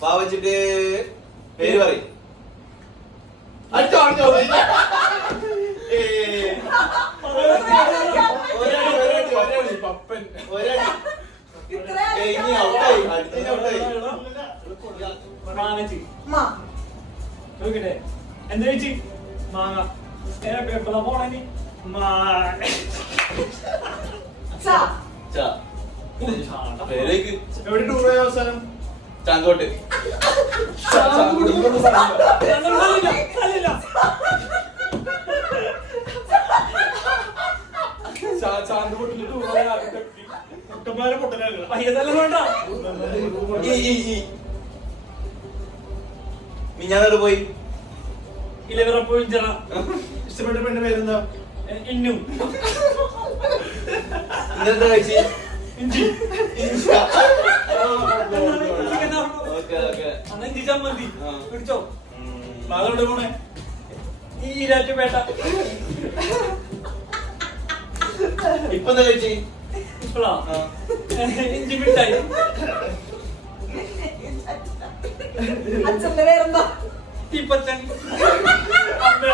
പാ വെച്ചിട്ട് പേര് പറയും. എന്താ ചേച്ചി മാങ്ങ എപ്പോഴാ പോണേ എവിടെ ടൂർ പോയ അവസാനം? ചാങ്കോട്ട്. കുട്ടന്മാരെ പൊട്ടനല്ല പയ്യതല്ല വേണ്ട. മിഞ്ഞാന്നോട് പോയി. ഇഷ്ടപ്പെട്ട പെണ്ണ് പേരെന്താ? ഇന്നും ഇന്നത്തെ കഴിച്ച് ഇഞ്ചി ഇഞ്ചി ചമ്മന്തി പിടിച്ചോ. നാളെ പോണേ ഈരാറ്റുപേട്ട. ഇപ്പൊ എന്താ കഴിച്ച്? ഇപ്പളാ ഇഞ്ചി മിഠായി. അച്ഛന്റെ പേരെന്താ? ഇപ്പച്ചൻ. അമ്മ